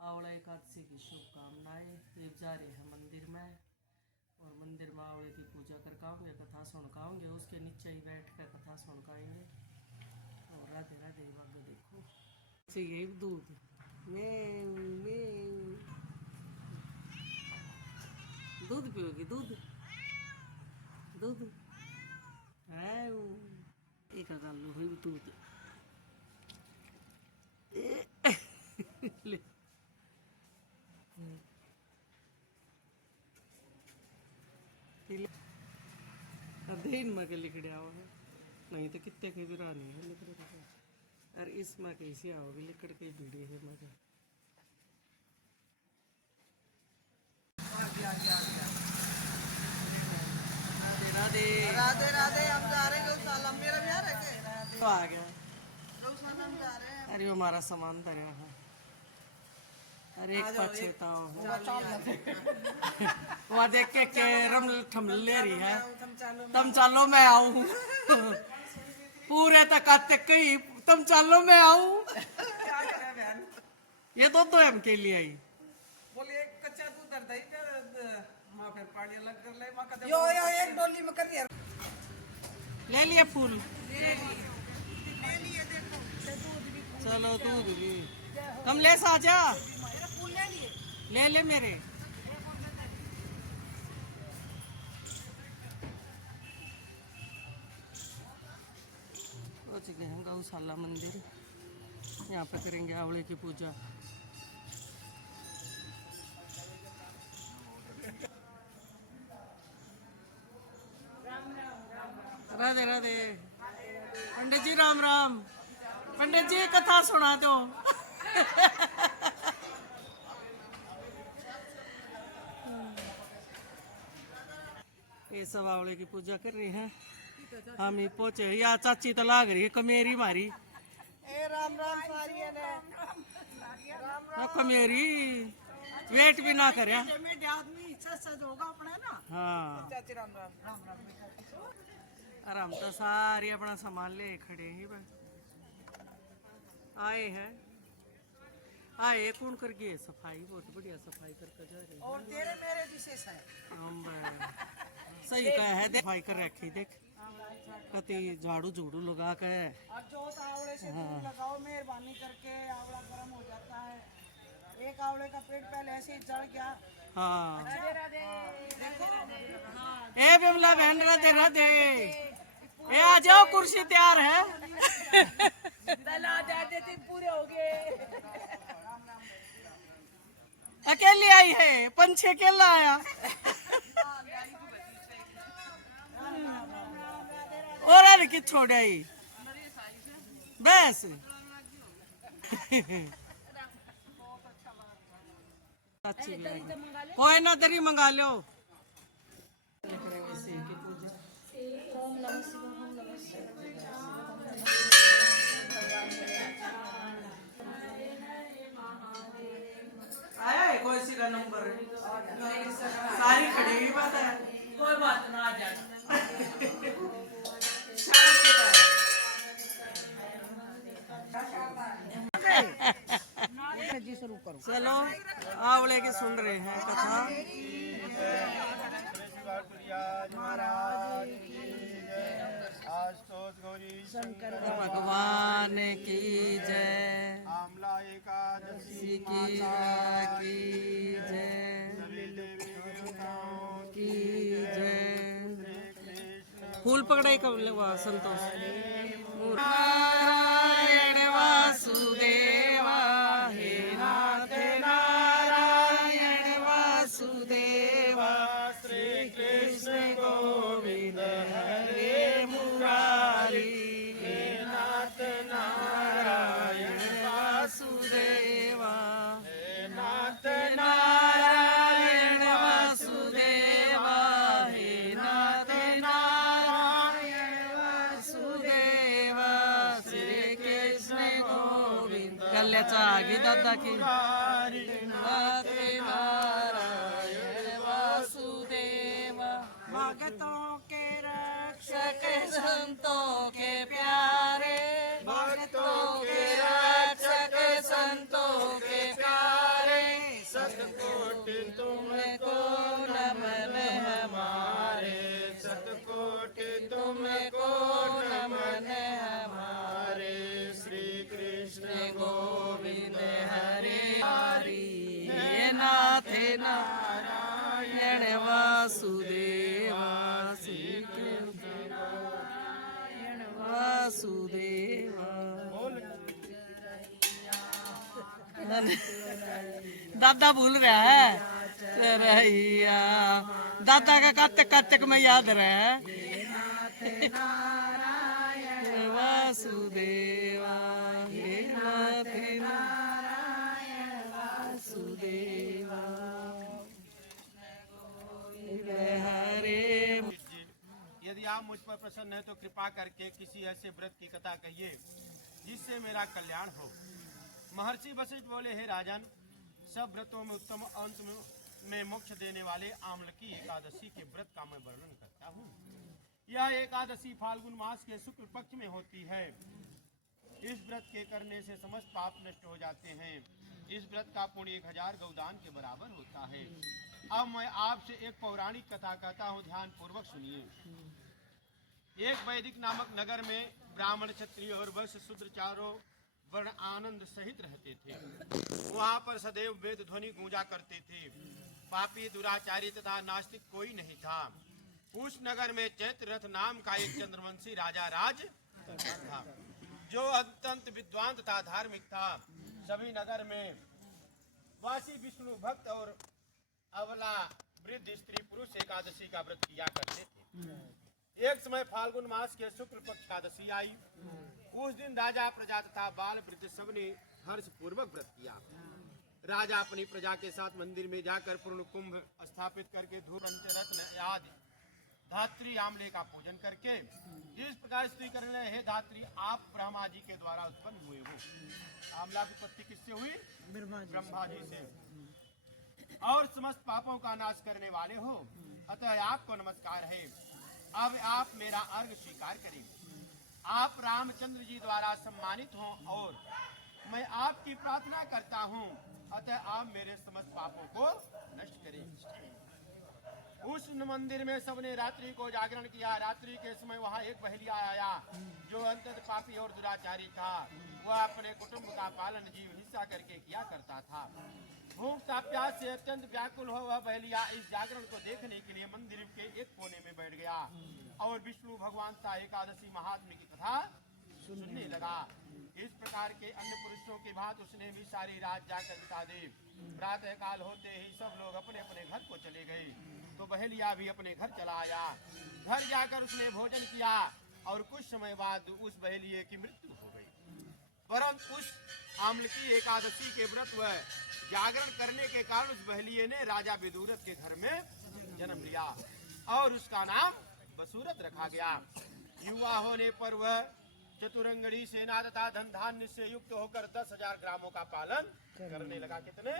आवड़ा एकादशी की शुभकामनाएं। ये जा रहे हैं मंदिर में और मंदिर में आवड़े की पूजा करकाओगे, कथा सुनकाओगे, उसके नीचे ही बैठ कर कथा सुनकाएंगे। और राधे राधे बाबू देखो चाहिए दूध में दूध पियोगी? दूध दूध है एक गालू हुई दूध ले अधीन में के लिखड़े आओगे नहीं तो कितने के भी रानी है लिखड़े और इसमें कैसे आओगे लिखड़ के बीड़ी है मजा। राधे राधे राधे। हम जा रहे हैं गौशाला, मेरा भी आ रहा है तो आ गया गौशाला हम जा रहे हैं। अरे हमारा सामान धरे है। अरे एक पछताओ वहाँ देख के रम ठम ले रही है। तुम चलो मैं आऊँ पूरे तक आते कहीं तुम चलो मैं आऊँ। ये तो हम के लिए आई बोले कच्चा दूध दर दही माँ फिर पानी अलग कर ले माँ का यो एक डोली में कर दिया। ले लिए फूल चलो दूध भी कमलेश आ जा ले ले मेरे। पहुंच गए हैं गौशाला मंदिर, यहाँ पे करेंगे आवड़े की पूजा। राधे राधे। पंडित जी राम राम। पंडित जी कथा सुना दो ये सब आवड़े की पूजा कर रही हैं। हम ही पहुंचे या चाची तो लाग रही है कमेरी मारी। ए राम राम सारी ने कमेरी वेट भी ना करे। हाँ आराम तो सारी अपना सामान ले खड़े ही आए हैं। आए कौन कर गए सफाई, बहुत बढ़िया सफाई करके जा रही है। और तेरे मेरे विशेष है सही कहा है सफाई कर रखी देख कति झाड़ू झूड़ू लगा के। जो आवड़े से दूध लगाओ मेहरबानी करके, आवड़ा गर्म हो जाता है। एक आवड़े का पेट पहले ऐसे ही जल गया। हाँ ए बिमला बहन राधे राधे। ए आ जाओ कुर्सी तैयार है पूरे हो गए। अकेली आई है पंछी अकेला आया और अरे कि छोड़े आई बस कोई ना दरी मंगा लो। आया है कोई सी का नंबर सारी खड़ी हुई बात है कोई बात ना आ जाए। चलो आवड़े की सुन रहे हैं कथा। शंकर भगवान की जय। आमला एकादशी की जय की जय। फूल पकड़ाई कब संतोष। नारायण वासुदेवा हे नाथ नारायण वासुदेवा श्री कृष्ण गोविंद हरे मुरारी। हे नाथ नारायण वासुदेवा हे नाथ नारायण वासुदेवा हे नाथ नारायण वासुदेवा श्री कृष्ण गोविंद। कल्याचा आगी दादा की नाथ नारायण वासुदेवा। भक्तों के रक्षक संतों के प्यारे, भक्तों के रक्षक संतों के प्यारे। नाथे नारायण वासुदेवा नारायण वासुदेवा। दादा भूल रहा है रहिया, दादा का कत्तक कत्तक में याद रहा वासुदेवा हे नाथ नारायण वासुदेवा। हरे यदि आप मुझ पर प्रसन्न है तो कृपा करके किसी ऐसे व्रत की कथा कहिए जिससे मेरा कल्याण हो। महर्षि वशिष्ठ बोले, हे राजन, सब व्रतों में उत्तम अंत में मोक्ष देने वाले आमलकी एकादशी के व्रत का मैं वर्णन करता हूँ। यह एकादशी फाल्गुन मास के शुक्ल पक्ष में होती है। इस व्रत के करने से समस्त पाप नष्ट हो जाते हैं। इस व्रत का पुण्य 1000 गौदान के बराबर होता है। अब मैं आपसे एक पौराणिक कथा कहता हूँ, ध्यान पूर्वक सुनिए। एक वैदिक नामक नगर में ब्राह्मण, क्षत्रिय और वैश्य शूद्र चारों वर्ण आनंद सहित रहते थे। वहाँ पर सदैव वेद ध्वनि गूंजा करते थे। पापी, दुराचारी तथा नास्तिक कोई नहीं था। उस नगर में चैत्र रथ नाम का एक चंद्रवंशी राजा राज था, जो अत्यंत विद्वान तथा धार्मिक था। सभी नगर में वासी विष्णु भक्त और अबला वृद्ध स्त्री पुरुष एकादशी का व्रत किया करते थे। एक समय फाल्गुन मास के शुक्ल पक्ष एकादशी आई। उस दिन राजा, प्रजा तथा बाल वृद्ध सबने हर्ष पूर्वक व्रत किया। राजा अपनी प्रजा के साथ मंदिर में जाकर पूर्ण कुंभ स्थापित करके धूप, पंचरत्न आदि धात्री आमले का पूजन करके जिस प्रकार स्तुति कर रहे, हे धात्री, आप ब्रह्मा जी के द्वारा उत्पन्न हुए हो। आमला की उत्पत्ति किससे हुई? ब्रह्मा जी से। और समस्त पापों का नाश करने वाले हो, अतः आपको नमस्कार है। अब आप मेरा अर्घ स्वीकार करें। आप रामचंद्र जी द्वारा सम्मानित हों और मैं आपकी प्रार्थना करता हूँ, अतः आप मेरे समस्त पापों को नष्ट करें। उस मंदिर में सबने रात्रि को जागरण किया। रात्रि के समय वहाँ एक बहेलिया आया जो अंतत पापी और दुराचारी था। वह अपने कुटुंब का पालन जीव हिस्सा करके किया करता था। भूख प्यास से अत्यंत व्याकुल हो वह बहेलिया इस जागरण को देखने के लिए मंदिर के एक कोने में बैठ गया और विष्णु भगवान सा एकादशी महात्म्य की कथा सुनने लगा। इस प्रकार के अन्य पुरुषों की भांति उसने भी सारी रात जाकर बिता दी। प्रातः काल होते ही सब लोग अपने अपने घर को चले गए, तो बहेलिया भी अपने घर चला आया। घर जाकर उसने भोजन किया और कुछ समय बाद उस बहेलिये की मृत्यु हो गई। परंतु उस आमलकी एकादशी के व्रत व जागरण करने के कारण उस बहेलिये ने राजा विदुरथ के घर में जन्म लिया और उसका नाम बसूरत रखा गया। युवा होने पर वह चतुरंगड़ी सेना तथा धन धान्य से युक्त होकर 10,000 ग्रामों का पालन करने लगा। कितने?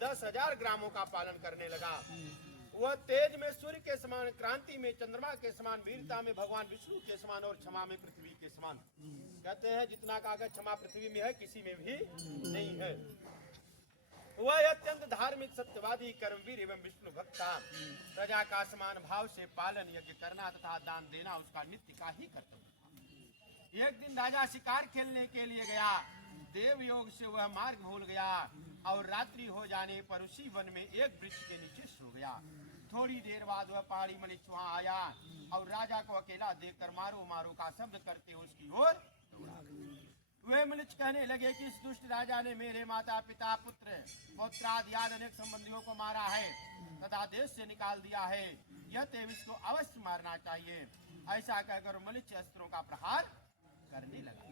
10,000 ग्रामों का पालन करने लगा। वह तेज में सूर्य के समान, क्रांति में चंद्रमा के समान, वीरता में भगवान विष्णु के समान और क्षमा में पृथ्वी के समान। कहते हैं जितना कागज क्षमा पृथ्वी में है किसी में भी नहीं है। वह अत्यंत धार्मिक, सत्यवादी, कर्मवीर एवं विष्णु भक्त था। प्रजा का समान भाव से पालन, यज्ञ करना तथा दान देना उसका नित्य का ही कर्तव्य था। एक दिन राजा शिकार खेलने के लिए गया। देव योग से वह मार्ग भूल गया और रात्रि हो जाने पर उसी वन में एक वृक्ष के नीचे सो गया। थोड़ी देर बाद वह पहाड़ी मलिक्ष वहां आया और राजा को अकेला देखकर मारो मारो का शब्द करते उसकी ओर दौड़ा। वे मलिक्ष कहने लगे कि इस दुष्ट राजा ने मेरे माता पिता, पुत्र पौत्रादि आदि अनेक संबंधियों को मारा है तथा देश से निकाल दिया है। यह तेव इसको अवश्य मारना चाहिए। ऐसा कहकर मलिक्ष अस्त्रों का प्रहार करने लगा।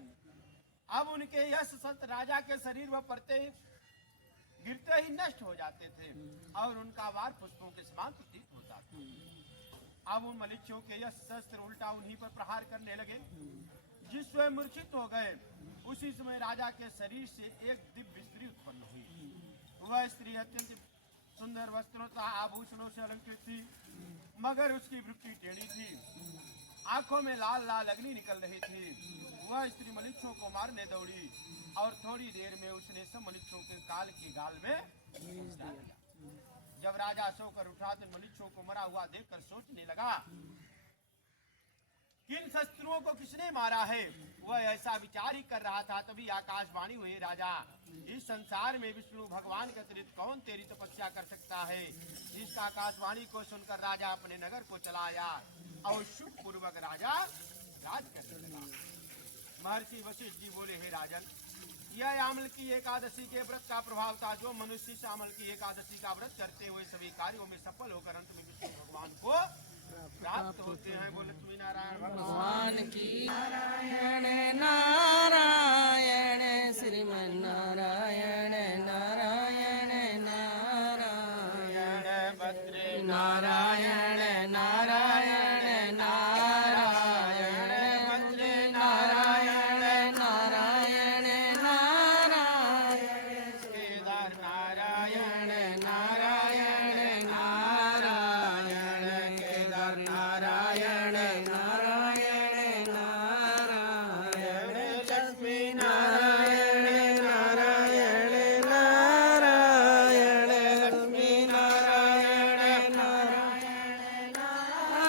अब उनके यश शस्त्र राजा के शरीर पर पड़ते ही गिरते ही नष्ट हो जाते थे और उनका वार पुष्पों के समान प्रतीत होता था। अब उन मलिक्षों के यश शस्त्र उल्टा उन्हीं पर प्रहार करने लगे, जिससे मूर्छित हो गए। उसी समय राजा के शरीर से एक दिव्य स्त्री उत्पन्न हुई। वह स्त्री अत्यंत सुंदर वस्त्रों तथा आभूषणों से अलंकृत थी, मगर उसकी वृत्ति टेढ़ी थी। आंखों में लाल लाल अग्नि निकल रही थी। वह स्त्री मलिक्षों को मारने दौड़ी और थोड़ी देर में उसने सब मलिक्षों के काल के गाल में डाल दिया। जब राजा सोकर उठा तो मलिक्षों को मरा हुआ देखकर सोचने लगा किन शस्त्रों को किसने मारा है, वह ऐसा विचार ही कर रहा था। तभी आकाशवाणी हुई, राजा इस संसार में विष्णु भगवान के अतिरिक्त कौन तेरी तपस्या कर सकता है। जिसका आकाशवाणी को सुनकर राजा अपने नगर को चला आया और शुभ पूर्वक राजा राज करने लगा। महर्षि वशिष्ठ जी बोले, हे राजन, यह आमल की एकादशी के व्रत का प्रभाव था। जो मनुष्य इस आमल की एकादशी का व्रत करते हुए सभी कार्यों में सफल होकर अंत में विष्णु भगवान को प्राप्त होते हैं। वो लक्ष्मी नारायण भगवान की नारायण नारायण श्रीमन नारायण नारायण नारायण बद्री नारायण नारायण नारायण बद्री नारायण नारायण नारायण केदार नारायण नारायण नारायण केदार नारायण नारायण नारायण लक्ष्मी नारायण नारायण नारायण लक्ष्मी नारायण नारायण नारायण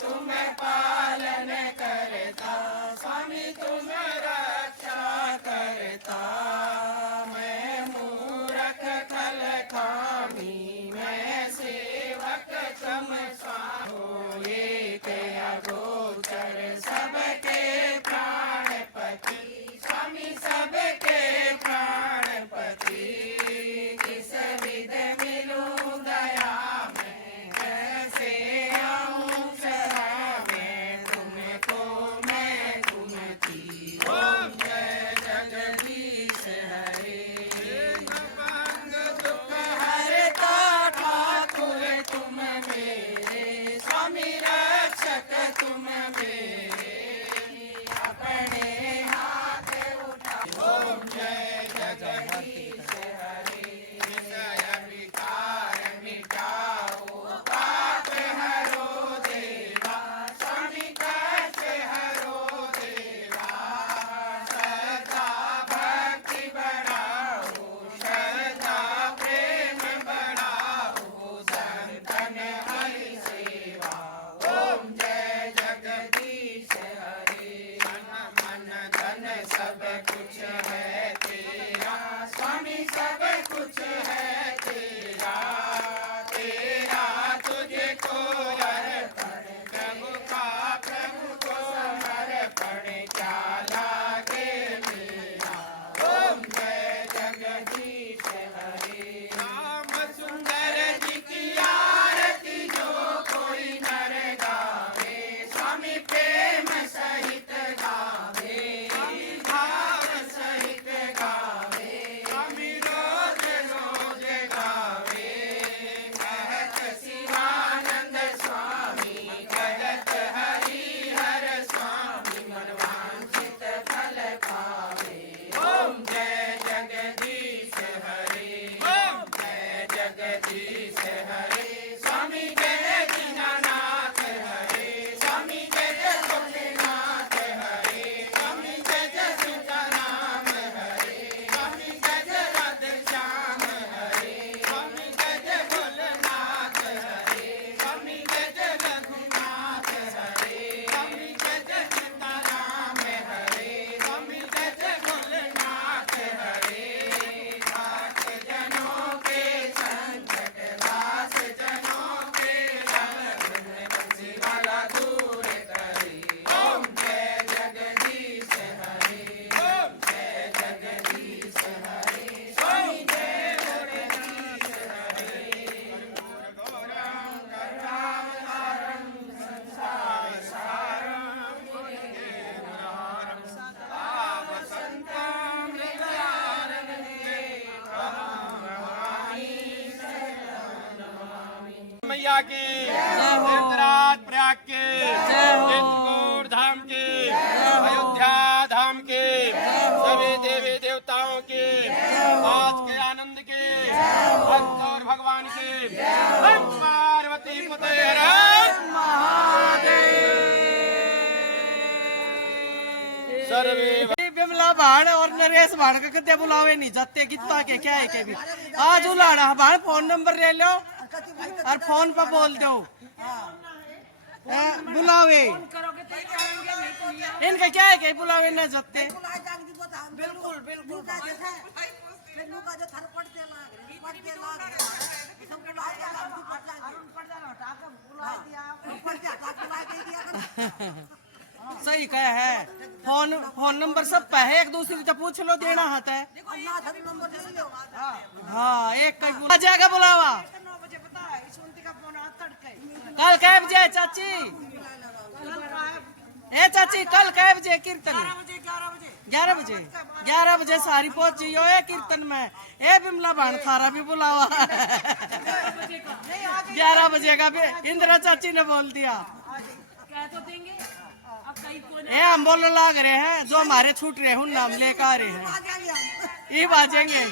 तुम पालन करता, स्वामी तुम रक्षा करता। मैं मूरख खल खामी, मैं सेवक तुम स्वामी हो। एक अगोचर सबके प्राणपति, स्वामी सबके प्राणपति। किस विध मिलूं दया में, कैसे आऊं सरावे। तुमको मैं गुणती, ओम जय जगदीश हरे। दुख हरता ठाकुर तुम मेरे, स्वामी रक्षक तुम मेरे। अपने हाथ उठा, ओम जय जगदीश हरे। विषय विकार मिटाओ, पाप हरो देवा, स्वामी कष्ट हरो देवा। श्रद्धा भक्ति बढ़ाओ, श्रद्धा प्रेम बढ़ाओ, संतन हरि सेवा। ओम जय जगदीश हरे। तन मन धन सब कुछ है तेरा, स्वामी सब कुछ है तेरा। तेरा तुझको अर्पण, प्रभु का प्रभु को समर्पण। क्या लागे मेरा, ओम जय जगदीश हरे। राम सुंदर जी की आरती जो कोई नर गावे, स्वामी प्रेम सहित गावे, भाव सहित गावे, स्वामी रोज रोज गावे। कहत शिवानंद स्वामी, कहत हरिहर स्वामी, मनवांछित फल पावे। ओम जय जगदीश हरे, ओम जय जगदीश हरे। स्वामी जय दीनानाथ हरे, स्वामी जय जय गोपीनाथ हरे, स्वामी जय जय सीताराम हरे, स्वामी जय जय राधे श्याम हरे, स्वामी जय जय भोलेनाथ हरे, स्वामी जय जय रघुनाथ हरे, स्वामी जय जय सीताराम हरे, स्वामी जय जय भोलेनाथ हरे। भक्त जनों के संकट, दास जनों के बंसी वाला दूर करे। ओम जय जगदीश हरे, ओम जय जगदीश हरे, स्वामी जय जगदीश हरे। घोरम करुणावतारम संसार सारम, मुनिर्हारम तापसंतं हृदयारण्ये। मैया की तीर्थराज प्रयाग के, चित्रकूट धाम के, अयोध्या धाम के, सभी देवी देवताओं के, आज के आनंद के, भक्त और भगवान के। हम पार्वती पुत्र सर्वे बिमला भाण और नरेश भाण का कदे बुलावे नहीं जाते, कितना के क्या है के भी। आज उलाड़ा भाण फोन नंबर ले लो और फोन पर बोल दो, बुलावे इनका क्या है के बुलावे न जाते। बिल्कुल बिल्कुल सही कहा है। फोन नंबर सब पे है, एक दूसरे से पूछ लो, देना हाथ है। हाँ एक कहीं आ जाएगा बुलावा। कल कै बजे चाची, ए चाची कल कै बजे कीर्तन? 11 बजे सारी पहुंच जाइयो ए कीर्तन में। ए बिमला भाण थारा भी बुलावा 11 बजे का भी इंदिरा चाची ने बोल दिया। ए हम बोलने लाग रहे हैं, जो हमारे छूट रहे हैं नाम लेकर आ रहे हैं, ये बाजेंगे।